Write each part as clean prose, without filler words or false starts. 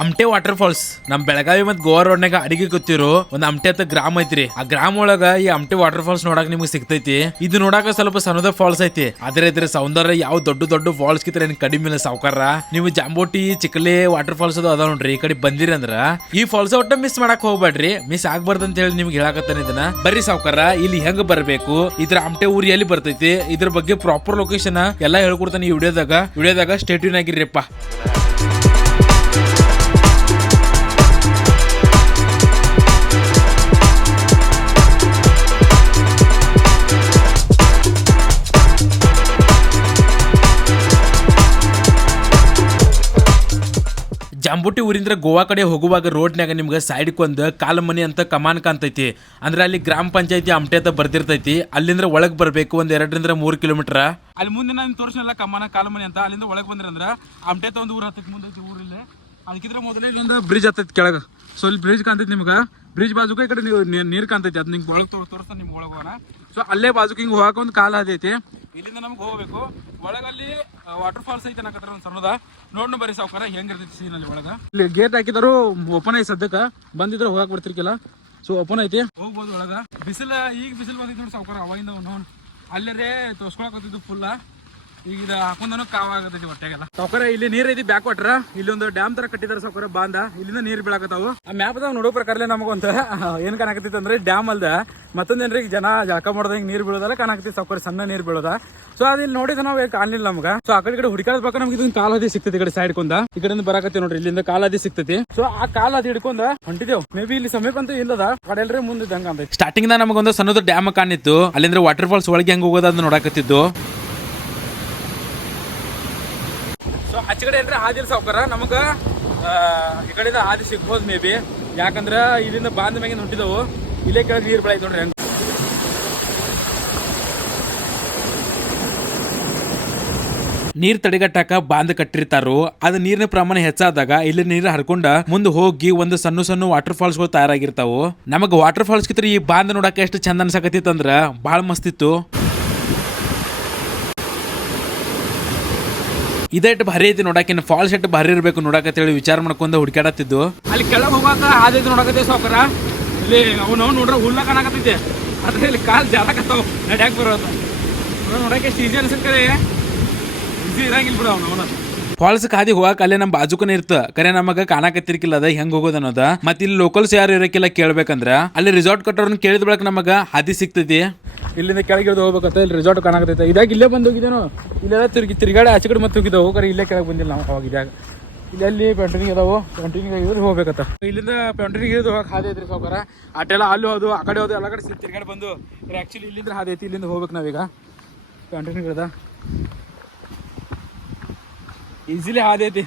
Amte water falls ನಮ್ ಬೆಳಗಾವಿ ಮತ್ ಗೋವಾ ರೋಡ್ನಾಗ ಅಡಿಗೆ ಗೊತ್ತಿರೋ ಒಂದ್ ಅಮಟೆ ಅಂತ ಗ್ರಾಮ ಐತ್ರಿ. ಆ ಗ್ರಾಮ ಒಳಗ ಈ ಅಮಟೆ ವಾಟರ್ ಫಾಲ್ಸ್ ನೋಡಕ್ ನಿಮ್ಗೆ ಸಿಗ್ತೈತಿ. ಇದು ನೋಡಾಕ ಸ್ವಲ್ಪ ಸಣ್ಣದ ಫಾಲ್ಸ್ ಐತಿ, ಆದ್ರೆ ಇದ್ರ ಸೌಂದರ್ಯ ಯಾವ ದೊಡ್ಡ ದೊಡ್ಡ ಫಾಲ್ಸ್ ಕಿತ್ರ ಏನ್ ಕಡಿಮೆ ಇಲ್ಲ ಸಾವ್ಕಾರ. ನೀವು ಜಾಂಬೋಟಿ ಚಿಕ್ಕಲೆ ವಾಟರ್ ಫಾಲ್ಸ್ ಅದು ಅದ ನೋಡ್ರಿ, ಈ ಕಡೆ ಬಂದಿರಿ ಅಂದ್ರ ಈ ಫಾಲ್ಸ್ ಒಟ್ಟ ಮಿಸ್ ಮಾಡಕ್ ಹೋಗ್ಬೇಡ್ರಿ. ಮಿಸ್ ಆಗ್ಬಾರ್ದು ಅಂತ ಹೇಳಿ ನಿಮ್ಗೆ ಹೇಳಕತ್ತಾನ ಇದನ್ನ. ಬರ್ರಿ ಸಾವ್ಕಾರ, ಇಲ್ಲಿ ಹೆಂಗ್ ಬರ್ಬೇಕು, ಇದ್ರ ಅಮಟೆ ಊರಿ ಎಲ್ಲಿ ಬರ್ತೈತಿ, ಇದ್ರ ಬಗ್ಗೆ ಪ್ರಾಪರ್ ಲೊಕೇಶನ್ ಎಲ್ಲಾ ಹೇಳ್ಕೊಡ್ತಾನೆ ಈ ವಿಡಿಯೋದಾಗ ಸ್ಟೇ ಟ್ಯೂನ್ ಆಗಿರ್ರಿಪ್ಪ. ಜಾಂಬೋಟಿ ಊರಿಂದ ಗೋವಾ ಕಡೆ ಹೋಗುವಾಗ ರೋಡ್ನಾಗ ನಿಮ್ಗೆ ಸೈಡ್ಗೆ ಒಂದು ಕಾಲಮನಿ ಅಂತ ಕಮಾನ್ ಕಾಣ್ತೈತಿ. ಅಂದ್ರೆ ಅಲ್ಲಿ ಗ್ರಾಮ ಪಂಚಾಯತಿ ಅಮಟೆ ಅಂತ ಬರ್ದಿರ್ತೈತಿ. ಅಲ್ಲಿಂದ ಒಳಗ್ ಬರ್ಬೇಕು ಒಂದ್ 2-3 ಕಿಲೋಮೀಟರ್. ಅಲ್ಲಿ ಮುಂದೆ ನಾನು ತೋರಿಸಲ್ಲ ಕಮಾನ ಕಾಲಮನಿ ಅಂತ. ಅಲ್ಲಿಂದ ಒಳಗ್ ಬಂದ್ರಿ ಅಂದ್ರ ಅಮಟೆ ಅಂತ ಒಂದು ಊರ್ ಹತ್ತೈತಿ, ಮುಂದೈತಿ ಊರಿಲ್ಲ. ಅದಕ್ಕಿಂತ ಮೊದಲೇ ಒಂದು ಬ್ರಿಡ್ಜ್ ಹತ್ತೈತಿ ಕೆಳಗ. ಸೊ ಇಲ್ಲಿ ಬ್ರಿಡ್ಜ್ ಕಾಣ್ತೈತಿ ನಿಮ್ಗೆ. ಬ್ರಿಡ್ಜ್ ಬಾಜುಕ ಈ ಕಡೆ ನೀರ್ ಕಾಣ್ತೈತಿ. ಅದ್ ನಿಮ್ಗೆ ಒಳಗ್ ತೋರಿಸ್ತಾನೆ ನಿಮ್ಗೆ ಒಳಗ್ ಹೋಗೋಣ. ಸೊ ಅಲ್ಲೇ ಬಾಜುಕ್ ಹಿಂಗ್ ಹೋಗಕ್ಕೆ ಒಂದು ಕಾಲ ಅದೈತಿ. ಇಲ್ಲಿಂದ ನಮ್ಗೆ ಹೋಗ್ಬೇಕು. ಒಳಗಲ್ಲಿ ವಾಟರ್ ಫಾಲ್ಸ್ ಐತೆ ಅನ್ನಕತ್ರ ಒಂದು ಸಣ್ಣದ. ನೋಡ್ ಬರೀ ಸಾವ್ಕಾರ ಹೆಂಗಿರ್ತೈತಿ ಸೀನ್ ಅಲ್ಲಿ ಒಳಗ. ಇಲ್ಲಿ ಗೇಟ್ ಹಾಕಿದಾರು ಓಪನ್ ಐತಿ ಸದ್ಯಕ್ಕ. ಬಂದಿದ್ರೆ ಹೋಗಕ್ ಬರ್ತಿರ್ಕಿಲ್ಲ. ಸೊ ಓಪನ್ ಐತಿ, ಹೋಗ್ಬೋದು ಒಳಗ. ಬಿಸಿಲು ಈಗ ಬಿಸಿಲು ಬಂದೈತಿ ನೋಡಿ ಸಾವ್ಕಾರ. ಅವಾಗಿಂದ ನೋಡ್ ಅಲ್ಲೇ ತೋರ್ಸ್ಕೊಳಕತ್ತಿದ್ದು ಫುಲ್ಲ. ಈಗ ಇದು ಹಾಕೊಂಡನು ಕಾವ ಆಗತೈತಿ ಹೊಟ್ಟೆಗೆಲ್ಲ ಸಾವ್ಕಾರ. ಇಲ್ಲಿ ನೀರ್ ಐತಿ ಬ್ಯಾಕ್ ವಾಟರ್. ಇಲ್ಲಿ ಒಂದು ಡ್ಯಾಮ್ ತರ ಕಟ್ಟಿದಾರ ಸಾವ್ಕಾರ ಬಾಂಧ. ಇಲ್ಲಿಂದ ನೀರ್ ಬೀಳಾಕತ್ತಾವು. ಆ ಮ್ಯಾಪ್ ದಾಗ ನೋಡೋ ಪ್ರಕಾರ ನಮಗೊಂತ ಏನ್ ಕಾಣಕತ್ತೈತಿ ಅಂದ್ರೆ ಡ್ಯಾಮ್ ಅಲ್ದ ಮತ್ತೊಂದೇನ್ರಿ ಜನ ಜಳಕ ಮಾಡೋದ ಹಿಂಗ್ ನೀರ್ ಬೀಳೋದಲ್ಲ ಕಾಣಕತ್ತೈತಿ ಸಾವ್ಕಾರ, ಸಣ್ಣ ನೀರ್ ಬೀಳೋದ. ಸೊ ಅದ್ ಇಲ್ಲಿ ನೋಡಿದ ನಾವ್ ಕಾಣ್ಲಿಲ್ಲ ನಮ್ಗ. ಸೊ ಆ ಕಡೆ ಹುಡುಕಾಡ ಬೇಕಾ ನಮ್ಗೆ ಇದೊಂದು ಕಾಲದಿ ಸಿಗ್ತೈತಿ. ಈ ಕಡೆ ಸೈಡ್ ಕೊಂದ ಈ ಕಡೆ ಬರಾಕತ್ತಿ ನೋಡ್ರಿ, ಇಲ್ಲಿಂದ ಕಾಲದಿ ಸಿಗ್ತೈತಿ. ಸೊ ಆ ಕಾಲದಿ ಹಿಡ್ಕೊಂಡ ಹೊಂಟಿದೇವ್. ಮೇ ಬಿ ಇಲ್ಲಿ ಸಮೀಪ ಅಂತ ಇಲ್ಲದ ಕಡೆಲ್ರಿ ಮುಂದೆ ಹಂಗ ಅಂತ. ಸ್ಟಾರ್ಟಿಂಗ್ ದಾಗ ನಮಗೊಂದು ಸಣ್ಣದ ಡ್ಯಾಮ್ ಕಾಣಿತ್ತು. ಅಲ್ಲಿಂದ ವಾಟರ್ ಫಾಲ್ಸ್ ಒಳಗೆ ಹೆಂಗ್ ಹೋಗೋದ ಅಂತ ನೋಡಾಕತ್ತಿದ್ದು. ಸೊ ಆಚೆ ಕಡೆ ಏನ್ರಿ ಹಾದಿಲ್ ಸಾವ್ಕಾರ. ನಮಗ ಈ ಕಡೆಯಿಂದ ಹಾದಿ ಸಿಗ್ಬೋದು ಮೇ ಬಿ. ಯಾಕಂದ್ರ ಇಲ್ಲಿಂದ ಬಾಂಧ ಮ್ಯಾಗಿಂದ ಹೊಂಟಿದವು. ಇಲ್ಲೇ ಕೆಳಗೆ ನೀರ್ ಬೆಳೈತಿ ನೋಡ್ರಿ. ನೀರ್ ತಡೆಗಟ್ಟಾಕ ಬಾಂಧ ಕಟ್ಟಿರ್ತಾರೋ. ಅದ ನೀರಿನ ಪ್ರಮಾಣ ಹೆಚ್ಚಾದಾಗ ಇಲ್ಲಿ ನೀರ್ ಹರ್ಕೊಂಡ ಮುಂದೆ ಹೋಗಿ ಒಂದು ಸಣ್ಣ ಸಣ್ಣ ವಾಟರ್ ಫಾಲ್ಸ್ ಗಳು ತಯಾರಾಗಿರ್ತಾವು. ನಮಗ ವಾಟರ್ ಫಾಲ್ಸ್ ಕಿತ್ರ ಈ ಬಾಂಧ ನೋಡಕ ಎಷ್ಟು ಚಂದ ಅನ್ಸಕತ್ತಿತ್ತಂದ್ರ ಬಾಳ ಮಸ್ತ್ ಇತ್ತು. ಇದೆಷ್ಟು ಭಾರಿ ಐತಿ ನೋಡಾಕಿನ ಫಾಲ್ಸ್ ಎಟ್ಟು ಭಾರಿ ಇರ್ಬೇಕು ನೋಡಕತ್ತೇಳಿ ವಿಚಾರ ಮಾಡ್ಕೊಂಡ ಹುಡುಕಾಡತ್ತಿದ್ದು. ಅಲ್ಲಿ ಕೆಳಗೆ ಹೋಗಾಕ ಆದೈತಿ ನೋಡಕತ್ತೇವೆ ಸಾವ್ಕಾರ. ಇಲ್ಲಿ ಅವ್ನು ನೋಡ್ರ ಹುಲ್ಲ ಕಾಣಕತ್ತೈತೆ. ಆದ್ರೆ ಇಲ್ಲಿ ಕಾಲ್ ಜಾಡಕತ್ತಾವ, ನಡ್ಯಾಕ್ ಬರೋದು ನೋಡಕ್ಕೆ ಎಷ್ಟು ಈಜಿ ಅನ್ಸಕ್ಕರೆ ಈಜಿ ಇರಂಗಿಲ್ಲ ಬಿಡ ಅವನು. ಫಾಲ್ಸ್ ಹಾದಿ ಹೋಗಾಕ ಅಲ್ಲೇ ನಮ್ ಬಾಜುಕನ ಇರ್ತ. ಕರೆ ನಮಗ ಕಾಣಕತ್ತಿರ್ಕಿಲ್ಲ ಅದ ಹೆಂಗ್ ಹೋಗೋದ ಅನ್ನೋದ. ಮತ್ ಇಲ್ಲಿ ಲೋಕಲ್ಸ್ ಯಾರು ಇರಕ್ಕಿಲ್ಲ ಕೇಳ್ಬೇಕಂದ್ರ ಅಲ್ಲಿ ರಿಸಾರ್ಟ್ ಕಟ್ಟೋರ್ನ ಕೇಳಿದ ಬಳಕ ನಮಗ ಹಾದಿ ಸಿಗ್ತೈತಿ. ಇಲ್ಲಿಂದ ಕೆಳಗಿಳಿದು ಹೋಗ್ಬೇಕಂತ ಇಲ್ಲಿ ರಿಸಾರ್ಟ್ ಕಾಣಕತ್ತೈತೆ. ಇದಾಗ ಇಲ್ಲೇ ಬಂದು ಹೋಗಿದ್ದೇನೋ. ಇಲ್ಲೆಲ್ಲ ತಿರುಗಾಡಿ ಆಚೆ ಕಡೆ ಮತ್ತೆ ಹೋಗಿದ್ದವು. ಕರೆ ಇಲ್ಲೇ ಕೆಳಗೆ ಬಂದಿಲ್ಲ ನಾವು ಅವಾಗ. ಇದಾಗ ಇಲ್ಲಿ ಪೆಂಟ್ರಿಂಗ್ ಅದಾವು. ಪೆಂಟ್ರಿಂಗ್ ಇದ್ರೆ ಹೋಗ್ಬೇಕತ್ತ. ಇಲ್ಲಿಂದ ಪೆಂಟ್ರಿಂಗ್ ಇರೋದು ಹೋಗಕ್ಕೆ ಹಾದಿ ಐತ್ರಿ ಸಾವ್ಕಾರ. ಅಟ್ಟೆಲ್ಲ ಅಲ್ಲಿ ಹೋದು ಆ ಕಡೆ ಹೋದು ಎಲ್ಲ ಕಡೆ ತಿರುಗಾಡಿ ಬಂದು ಆಕ್ಚುಲಿ ಇಲ್ಲಿಂದ ಹಾದಿ ಐತಿ. ಇಲ್ಲಿಂದ ಹೋಗ್ಬೇಕು ನಾವೀಗ ಪೆಂಟ್ರಿಂಗ್ ಇರೋದ. ಈಸಿಲಿ ಹಾದಿ ಐತಿ.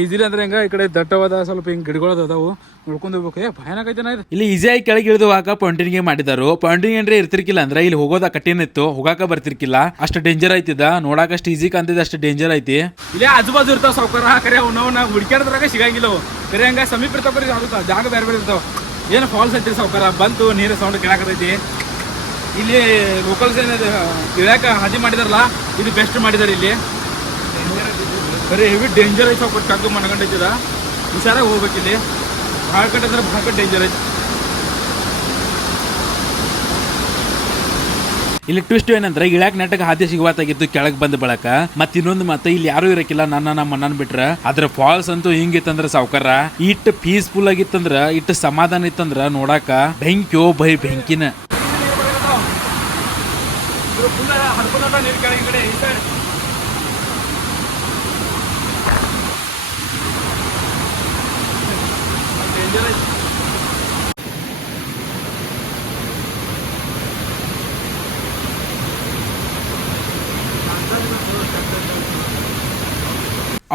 ಈಸಿಲಿ ಅಂದ್ರೆ ಹೆಂಗ ಈ ಕಡೆ ದಟ್ಟವಾದ ಸ್ವಲ್ಪ ಹಿಂಗ್ ಗಿಡಗಳು ಅದಾವು, ನೋಡ್ಕೊಂಡು ಹೋಗ್ಬೇಕು. ಭಯಾನಕ ಐತೆ ಇದು. ಇಲ್ಲಿ ಈಸಿಯಾಗಿ ಕೆಳಗೆ ಇಳಿದು ಹೋಗಾಕ ಪಾಯಿಂಟಿಂಗ್ ಮಾಡಿದಾರು. ಪಾಯಿಂಟಿಂಗ್ ಏನ್ರಿ ಇರ್ತಿರ್ಕಿಲ್ಲ ಅಂದ್ರೆ ಇಲ್ಲಿ ಹೋಗೋದ ಕಠಿಣ ಇತ್ತು, ಹೋಗಾಕ ಬರ್ತಿರ್ಕಿಲ್ಲ. ಅಷ್ಟು ಡೇಂಜರ್ ಐತಿದ. ನೋಡಾಕ ಅಷ್ಟು ಈಸಿ ಕಾಣ್ತಿದೆ, ಅಷ್ಟು ಡೇಂಜರ್ ಐತಿ. ಇಲ್ಲೇ ಆಜು ಬಾಜು ಇರ್ತಾವ ಸಾವ್ಕಾರ. ಕರೆ ನಾವು ಹುಡುಕ್ಯಾಡ್ದಾಗ ಸಿಗಂಗಿಲ್ಲ. ಕರೆ ಹಂಗ ಸಮೀಪ ಇರ್ತಾವ. ಅದು ಜಾಗ ಬೇರೆ ಬೇರೆ ಇರ್ತಾವ. ಏನು ಫಾಲ್ಸ್ ಐತಿ ಸಾವ್ಕಾರ. ಬಂತು ನೀರು ಸೌಂಡ್ ಕೇಳಾಕತೈತಿ. ಇಲ್ಲಿ ಲೋಕಲ್ಸ್ ಏನಿದೆ ಇಳ್ಯಾಕ ಹಾದಿ ಮಾಡಿದಾರಲ್ಲ, ಇದು ಬೆಸ್ಟ್ ಮಾಡಿದಾರೆ. ಇಲ್ಲಿ ಬರೀ ಹೆವಿ ಡೇಂಜರ್ ಐತಿ ಸಾವ್ಕಾರ. ಕಗ್ಗು ಮನಗಂಡೈತಿದ. ಹುಷಾರಾಗಿ ಹೋಗ್ಬೇಕು. ಇಲ್ಲಿ ಭಾಳ ಕಡೆ ಅಂದ್ರೆ ಭಾಳ ಕಡೆ ಡೇಂಜರ್ ಐತಿ. ಇಲ್ಲಿ ಟ್ವಿಸ್ಟ್ ಏನಂದ್ರೆ ಇಳ್ಯಾಕ ನೆಟ್ಟಗೆ ಹಾದಿ ಸಿಗುವತ್ತಾಗಿತ್ತು ಕೆಳಗೆ ಬಂದ ಬಳಕ. ಮತ್ ಇನ್ನೊಂದು ಮತ್ತೆ ಇಲ್ಲಿ ಯಾರು ಇರಕ್ಕಿಲ್ಲ, ನಮ್ಮ ಅಣ್ಣನ್ ಬಿಟ್ರ. ಅದ್ರ ಫಾಲ್ಸ್ ಅಂತೂ ಹಿಂಗಿತ್ತಂದ್ರ ಸಾವ್ಕಾರ. ಇಟ್ಟು ಪೀಸ್ಫುಲ್ ಆಗಿತ್ತಂದ್ರ, ಇಟ್ಟು ಸಮಾಧಾನ ಇತ್ತಂದ್ರ ನೋಡಾಕ ಬೆಂಕಿಯೋ ಬೈ ಬೆಂಕಿನ.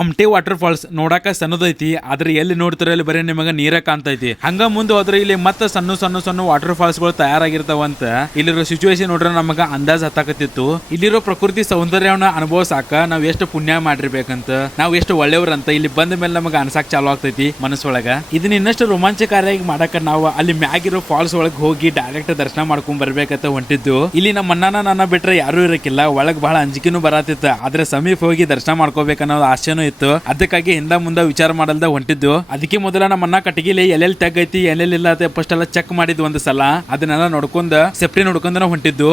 ಅಮಟೆ ವಾಟರ್ ಫಾಲ್ಸ್ ನೋಡಾಕ ಸಣ್ಣದೈತಿ. ಆದ್ರೆ ಎಲ್ಲಿ ನೋಡ್ತಾರ ಅಲ್ಲಿ ಬರೀ ನಿಮಗ ನೀರ ಕಾಣ್ತೈತಿ. ಹಂಗ ಮುಂದೆ ಹೋದ್ರೆ ಇಲ್ಲಿ ಮತ್ತೆ ಸಣ್ಣ ಸಣ್ಣ ಸಣ್ಣ ವಾಟರ್ ಫಾಲ್ಸ್ ಗಳು ತಯಾರಾಗಿರ್ತಾವಂತ ಇಲ್ಲಿರೋ ಸಿಚುವೇಶನ್ ನೋಡ್ರೆ ನಮಗ ಅಂದಾಜ್ ಹತ್ತಾಕತ್ತಿತ್ತು. ಇಲ್ಲಿರೋ ಪ್ರಕೃತಿ ಸೌಂದರ್ಯವನ್ನ ಅನುಭವಿಸಾಕ ನಾವ್ ಎಷ್ಟು ಪುಣ್ಯ ಮಾಡಿರ್ಬೇಕಂತ, ನಾವ್ ಎಷ್ಟು ಒಳ್ಳೆಯವ್ರಂತ ಇಲ್ಲಿ ಬಂದ ಮೇಲೆ ನಮಗ ಅನ್ಸಾಕ್ ಚಾಲು ಆಗ್ತೈತಿ ಮನಸ್ಸೊಳಗ. ಇದನ್ನ ಇನ್ನಷ್ಟು ರೋಮಾಂಚಕಾರಿಯಾಗಿ ಮಾಡಾಕ ನಾವು ಅಲ್ಲಿ ಮ್ಯಾಗಿರೋ ಫಾಲ್ಸ್ ಒಳಗ್ ಹೋಗಿ ಡೈರೆಕ್ಟ್ ದರ್ಶನ ಮಾಡ್ಕೊಂಡ್ ಬರ್ಬೇಕಂತ ಹೊಂಟಿದ್ದು. ಇಲ್ಲಿ ನಮ್ಮ ಅಣ್ಣನ ನನ್ನ ಬಿಟ್ರೆ ಯಾರು ಇರಕ್ಕಿಲ್ಲ. ಒಳಗ್ ಬಹಳ ಅಂಜಿಕೆನೂ ಬರತ್ತಿತ್ತ. ಆದ್ರೆ ಸಮೀಪ ಹೋಗಿ ದರ್ಶನ ಮಾಡ್ಕೋಬೇಕನ್ನೋ ಆಸೆನೂ ಇತ್ತು. ಅದಕ್ಕಾಗಿ ಹಿಂದ ಮುಂದೆ ವಿಚಾರ ಮಾಡಲ್ದ ಹೊಂಟಿದ್ದು. ಅದಕ್ಕೆ ಮೊದಲ ನಮ್ಮ ಅಣ್ಣ ಕಟ್ಟಿಗೆಲಿ ಎಲ್ಲೆಲ್ಲಿ ತೆಗೈತಿ ಎಲ್ಲೆಲ್ಲಿಲ್ಲ ಫಸ್ಟ್ ಎಲ್ಲ ಚೆಕ್ ಮಾಡಿದ್ವಿ ಒಂದು ಸಲ. ಅದನ್ನೆಲ್ಲ ನೋಡ್ಕೊಂಡ್ ಸೇಫ್ಟಿ ನೋಡ್ಕೊಂಡ್ ನಾವು ಹೊಂಟಿದ್ದು.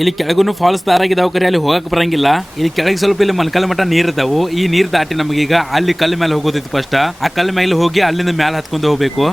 ಇಲ್ಲಿ ಕೆಳಗೂ ಫಾಲ್ಸ್ ತಾರಾಗಿದಾವ, ಕರೆ ಅಲ್ಲಿ ಹೋಗಕ್ ಬರಂಗಿಲ್ಲ. ಇಲ್ಲಿ ಕೆಳಗೆ ಸ್ವಲ್ಪ ಇಲ್ಲಿ ಮಲ್ಕಲ್ ಮಟ್ಟ ನೀರ್ ಇದಾವು. ಈ ನೀರ್ ದಾಟಿ ನಮಗೀಗ ಅಲ್ಲಿ ಕಲ್ಲು ಮೇಲೆ ಹೋಗೋದಿತ್ತು. ಫಸ್ಟ್ ಆ ಕಲ್ಲು ಮೇಲೆ ಹೋಗಿ ಅಲ್ಲಿಂದ ಮ್ಯಾಲ ಹತ್ಕೊಂಡು ಹೋಗ್ಬೇಕು.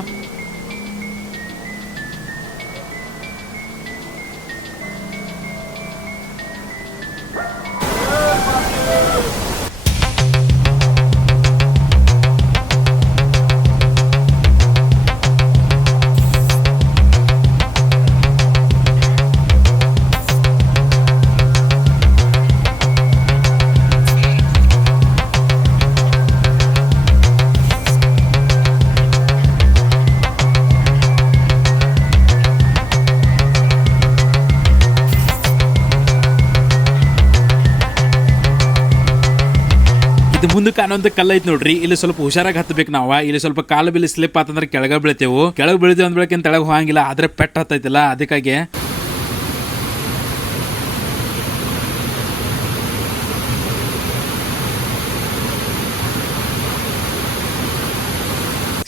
ಇದು ಮುಂದೆ ಕಾಣುವಂತ ಕಲ್ಲ ಐತಿ ನೋಡ್ರಿ. ಇಲ್ಲಿ ಸ್ವಲ್ಪ ಹುಷಾರಾಗಿ ಹತ್ತಬೇಕು ನಾವ. ಇಲ್ಲಿ ಸ್ವಲ್ಪ ಕಾಲು ಬಿಲ್ಲಿ ಸ್ಲಿಪ್ ಆತಂದ್ರೆ ಕೆಳಗ ಬೀಳ್ತೇವು. ಕೆಳಗೆ ಬೀಳ್ತೇವೆ ಅಂದ್ ಬೆಳಕಿನ ತೆಳಗ್ ಹೋಗಂಗಿಲ್ಲ, ಆದ್ರೆ ಪೆಟ್ ಹತ್ತೈತಿಲ್ಲ. ಅದಕ್ಕಾಗಿ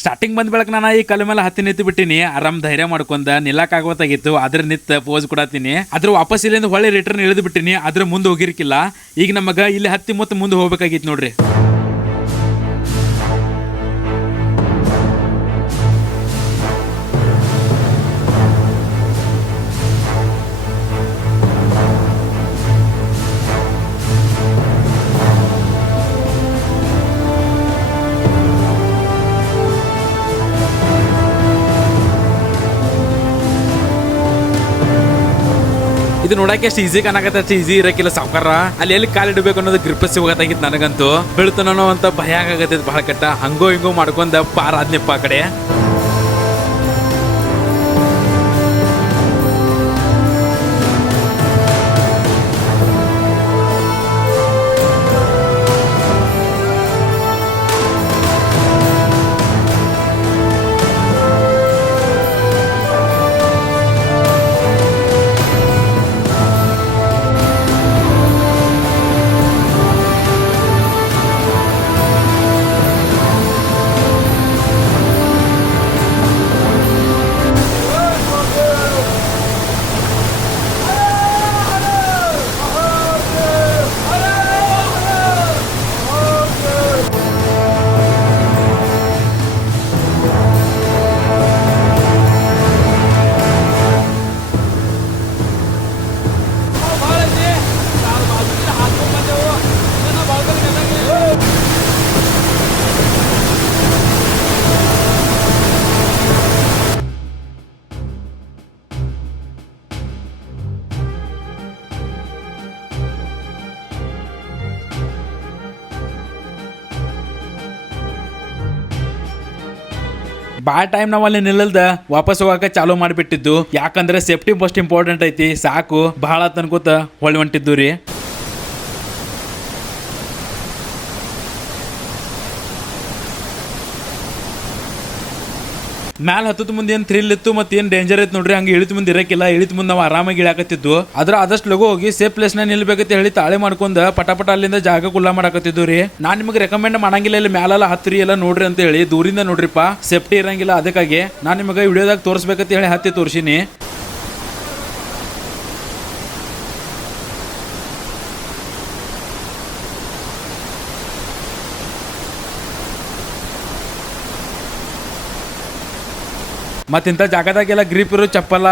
ಸ್ಟಾರ್ಟಿಂಗ್ ಬಂದ್ ಬೆಳಕ್ ನಾನು ಈ ಕಲ್ಲ ಮೇಲೆ ಹತ್ತಿ ನಿಂತು ಬಿಟ್ಟಿನಿ. ಆರಾಮ್ ಧೈರ್ಯ ಮಾಡ್ಕೊಂಡ ನಿಲ್ಲಕ್ ಆಗೋತಾಗಿತ್ತು. ಅದ್ರ ನಿತ್ ಪೋಸ್ ಕೊಡತೀನಿ. ಅದ್ರ ವಾಪಸ್ ಇಲ್ಲಿಂದ ಹೊಳ್ಳಿ ರಿಟರ್ನ್ ಇಳಿದು ಬಿಟ್ಟಿನಿ. ಅದ್ರ ಮುಂದೆ ಹೋಗಿರ್ಕಿಲ್ಲ. ಈಗ ನಮಗ ಇಲ್ಲಿ ಹತ್ತಿ ಮತ್ತೆ ಮುಂದೆ ಹೋಗ್ಬೇಕಾಗಿತ್ತು ನೋಡ್ರಿ. ಇದು ನೋಡಕ್ಕೆ ಎಷ್ಟು ಈಸಿ ಕಾಣಕತ್ತ, ಅಷ್ಟು ಈಸಿ ಇರಕ್ಕಿಲ್ಲ ಸಾವ್ಕಾರ. ಅಲ್ಲಿ ಎಲ್ಲಿ ಕಾಲು ಇಡಬೇಕು ಅನ್ನೋದು ಗ್ರಿಪ್ ಸಿಗೋತಾಗಿತ್ತು ನನಗಂತೂ. ಬೀಳ್ತಾನೋ ಅಂತ ಭಯ ಆಗತ್ತೈತಿ ಬಹಳ ಕಟ್ಟ. ಹಂಗೋ ಹಿಂಗೋ ಮಾಡ್ಕೊಂಡ ಪಾರ ಆದ್ನಿಪ್ಪ ಆ ಕಡೆ. ಭಾಳ ಟೈಮ್ ನಾವ್ ಅಲ್ಲಿ ನಿಲ್ಲಲ್ದ ವಾಪಸ್ ಹೋಗಕ್ಕೆ ಚಾಲೂ ಮಾಡಿಬಿಟ್ಟಿದ್ದು. ಯಾಕಂದ್ರೆ ಸೇಫ್ಟಿ ಫಸ್ಟ್ ಇಂಪಾರ್ಟೆಂಟ್ ಐತಿ. ಸಾಕು ಬಹಳ ತನ್ಕೋತ ಹೊಳ್ಳಿ ಹೊಂಟಿದ್ದು ರೀ. ಮ್ಯಾಲ ಹತ್ತದ ಮುಂದೆ ಏನ್ ಥ್ರಿಲ್ ಇತ್ತು ಮತ್ತೆ ಏನ್ ಡೇಂಜರ್ ಐತಿ ನೋಡ್ರಿ. ಹಂಗೆ ಇಳಿತ ಮುಂದೆ ಇರಕ್ಕಿಲ್ಲ. ಇಳಿತ ಮುಂದೆ ನಾವು ಆರಾಮಾಗಿ ಇಳಾಕತ್ತಿದ್ದು. ಅದ್ರ ಆದಷ್ಟು ಲಗು ಹೋಗಿ ಸೇಫ್ ಪ್ಲೇಸ್ ನ ನಿಲ್ಬೇಕಂತ ಹೇಳಿ ತಾಳೆ ಮಾಡ್ಕೊಂಡ್ ಪಟ ಅಲ್ಲಿಂದ ಜಾಗ ಕುಲ್ಲ ಮಾಡಾಕತ್ತಿದ್ದು ರೀ. ನಾನ್ ನಿಮಗೆ ರೆಕಮೆಂಡ್ ಮಾಡಂಗಿಲ್ಲ ಇಲ್ಲಿ ಮ್ಯಾಲೆಲ್ಲ ಹತ್ತಿರಿ ಎಲ್ಲ ನೋಡ್ರಿ ಅಂತ ಹೇಳಿ. ದೂರಿಂದ ನೋಡ್ರಿಪ್ಪ, ಸೇಫ್ಟಿ ಇರಂಗಿಲ್ಲ. ಅದಕ್ಕಾಗಿ ನಾನ್ ನಿಮಗೆ ವಿಡಿಯೋದಾಗ ತೋರಿಸ್ಬೇಕಂತ ಹೇಳಿ ಹತ್ತಿ ತೋರಿಸಿನಿ. ಮತ್ತಿಂತ ಜಾಗದಾಗೆಲ್ಲ ಗ್ರಿಪ್ ಇರೋ ಚಪ್ಪಲ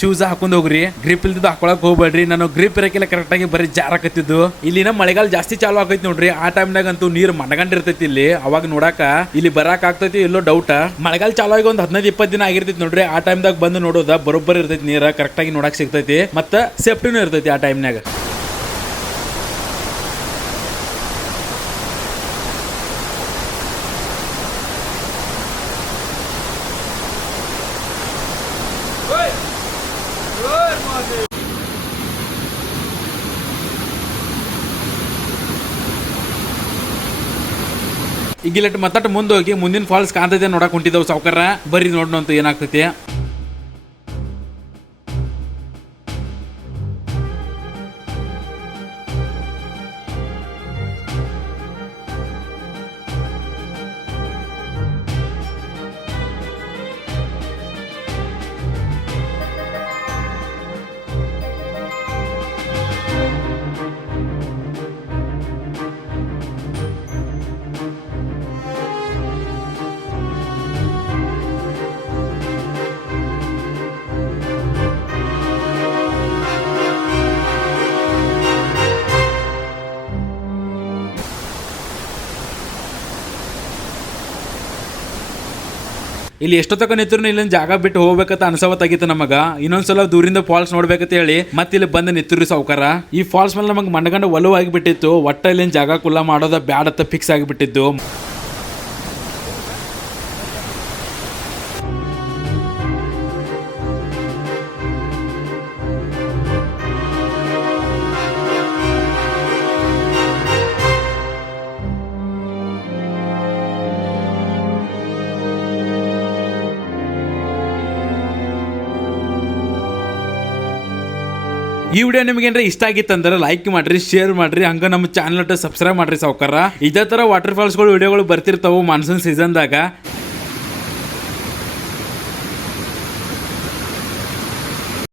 ಶೂಸ್ ಹಾಕೊಂಡ್ ಹೋಗ್ರಿ. ಗ್ರಿಪ್ ಇಲ್ದಿದ್ದು ಹಾಕೊಳಕ್ ಹೋಗ್ಬೇಡ್ರಿ. ನಾನು ಗ್ರಿಪ್ ಇರಕ್ಕೆಲ್ಲ ಕರೆಕ್ಟ್ ಆಗಿ ಬರೀ ಜಾರಕತ್ತಿದ್ದು. ಇಲ್ಲಿನ ಮಳೆಗಾಲ ಜಾಸ್ತಿ ಚಾಲು ಆಗೈತಿ ನೋಡ್ರಿ. ಆ ಟೈಮ್ನಾಗ ಅಂತೂ ನೀರು ಮನಗಂಡಿರ್ತೈತಿ ಇಲ್ಲಿ. ಅವಾಗ ನೋಡಾಕ ಇಲ್ಲಿ ಬರಾಕ್ ಆಗ್ತೈತಿ ಇಲ್ಲೋ ಡೌಟ್. ಮಳೆಗಾಲ ಚಾಲು ಆಗಿ ಒಂದ್ 15-20 ದಿನ ಆಗಿರ್ತೈತಿ ನೋಡ್ರಿ. ಆ ಟೈಮ್ದಾಗ ಬಂದು ನೋಡೋದ ಬರೋಬ್ಬರ್ ಇರ್ತೈತಿ. ನೀರ ಕರೆಕ್ಟ್ ಆಗಿ ನೋಡಕ್ ಸಿಗ್ತೈತಿ. ಮತ್ತ ಸೇಫ್ಟಿನೂ ಇರ್ತೈತಿ ಆ ಟೈಮ್ನಾಗ. ಈಗಿಲ್ಲಟ್ಟು ಮತ್ತಟ್ಟು ಮುಂದೆ ಹೋಗಿ ಮುಂದಿನ ಫಾಲ್ಸ್ ಕಾಣ್ತೈತೆ ನೋಡಕ್ ಹೊಂಟಿದ್ದವು ಸಾವ್ಕಾರ. ಬರ್ರಿ ನೋಡೋಣ ಅಂತ ಏನಾಗ್ತೈತಿ. ಇಲ್ಲಿ ಎಷ್ಟೊತ್ತಕ ನಿಂತ್ರು ಇಲ್ಲಿಂದ ಜಾಗ ಬಿಟ್ಟು ಹೋಗ್ಬೇಕಂತ ಅನ್ಸವತ್ತಾಗಿತ್ತು ನಮಗ. ಇನ್ನೊಂದ್ಸಲ ದೂರಿಂದ ಫಾಲ್ಸ್ ನೋಡ್ಬೇಕಂತ ಹೇಳಿ ಮತ್ತೆ ಇಲ್ಲಿ ಬಂದು ನಿಂತಿರು ಸಾವ್ಕಾರ. ಈ ಫಾಲ್ಸ್ ಮೇಲೆ ನಮಗೆ ಮನಗಂಡ ಒಲವು ಆಗಿಬಿಟ್ಟಿತ್ತು. ಒಟ್ಟ ಇಲ್ಲಿನ ಜಾಗ ಕುಲ್ಲ ಮಾಡೋದ ಬ್ಯಾಡತ್ತ ಫಿಕ್ಸ್ ಆಗಿಬಿಟ್ಟಿದ್ದು. ಈ ವಿಡಿಯೋ ನಿಮಗೆ ಏನಾರ ಇಷ್ಟ ಆಗಿತ್ತಂದ್ರೆ ಲೈಕ್ ಮಾಡ್ರಿ, ಶೇರ್ ಮಾಡ್ರಿ, ಹಂಗ ನಮ್ಮ ಚಾನಲ್ ಸಬ್ಸ್ಕ್ರೈಬ್ ಮಾಡ್ರಿ ಸಾವ್ಕಾರ. ಇದೇ ತರ ವಾಟರ್ ಫಾಲ್ಸ್ಗಳು ವಿಡಿಯೋಗಳು ಬರ್ತಿರ್ತಾವು ಮಾನ್ಸೂನ್ ಸೀಸನ್ದಾಗ.